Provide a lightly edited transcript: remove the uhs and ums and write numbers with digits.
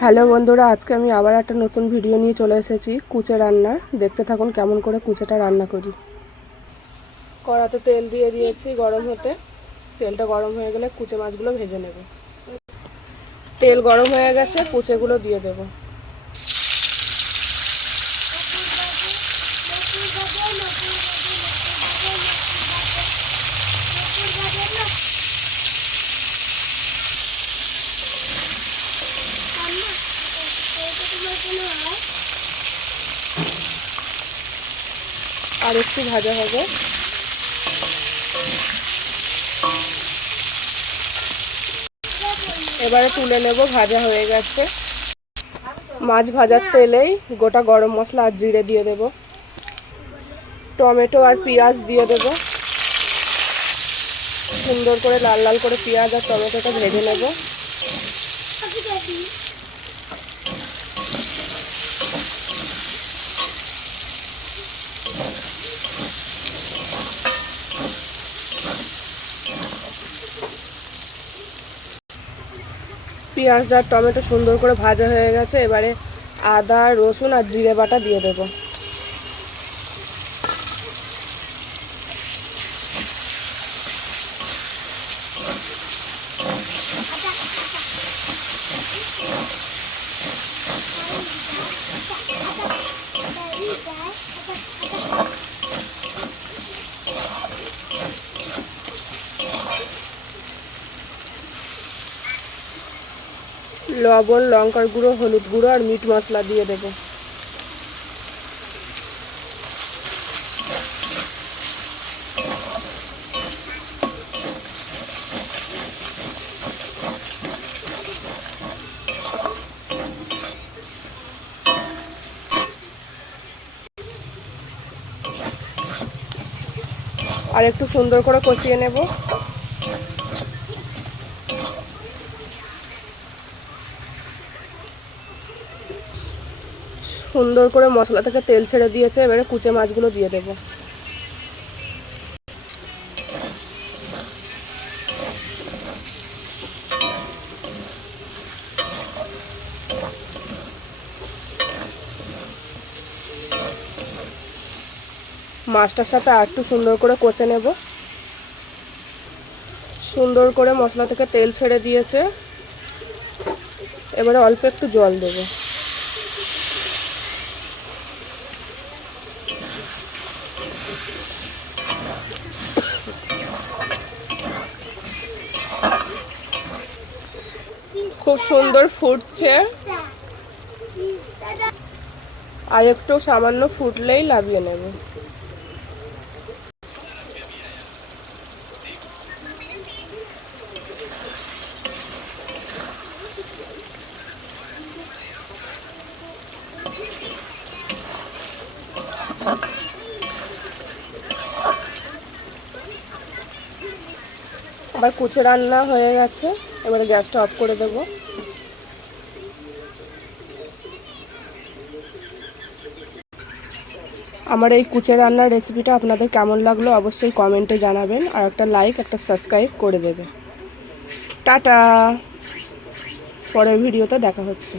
Hello বন্ধুরা, আজকে আমি আবার একটা নতুন ভিডিও নিয়ে চলে এসেছি কুচে রান্নার। দেখতে থাকুন কেমন করে কুচেটা রান্না করি। কড়াতে তেল দিয়ে দিয়েছি গরম হতে। তেলটা গরম হয়ে গেলে কুচে মাছগুলো ভেজে নেব। তেল গরম হয়ে গেছে, কুচেগুলো দিয়ে দেব। আর একটু ভাজা হবে। এবারে তুলে নেব, ভাজা হয়ে গেছে। মাছ ভাজার তেলেই গোটা গরম মশলা আর জিরে দিয়ে দেব। টমেটো আর পেঁয়াজ দিয়ে দেব। সুন্দর করে লাল লাল করে পেঁয়াজ আর টমেটোটা ভেজে নেব। পেঁয়াজ আর টমেটো সুন্দর করে ভাজা হয়ে গেছে। এবারে আদা, রসুন আর জিরে বাটা দিয়ে দেব। লবণ, লঙ্কার গুঁড়ো, হলুদ গুঁড়ো আর মিট মশলা দিয়ে দেব। আর একটু সুন্দর করে কষিয়ে নেব। সুন্দর করে মশলা থেকে তেল ছেড়ে দিয়েছে। এবারে কুচে মাছগুলো দিয়ে দেব। মাছটার সাথে আর একটু সুন্দর করে কষে নেব। সুন্দর করে মশলা থেকে তেল ছেড়ে দিয়েছে। এবারে অল্প একটু জল দেব। খুব সুন্দর ফুটছে। আর একটু সামান্য ফুটলেই নামিয়ে নেব। আবার কুচে রান্না হয়ে গেছে। এবারে গ্যাসটা অফ করে দেব। আমার এই কুচে রান্নার রেসিপিটা আপনাদের কেমন লাগলো অবশ্যই কমেন্টে জানাবেন। আর একটা লাইক, একটা সাবস্ক্রাইব করে দেবে। টাটা। পরের ভিডিওতে দেখা হচ্ছে।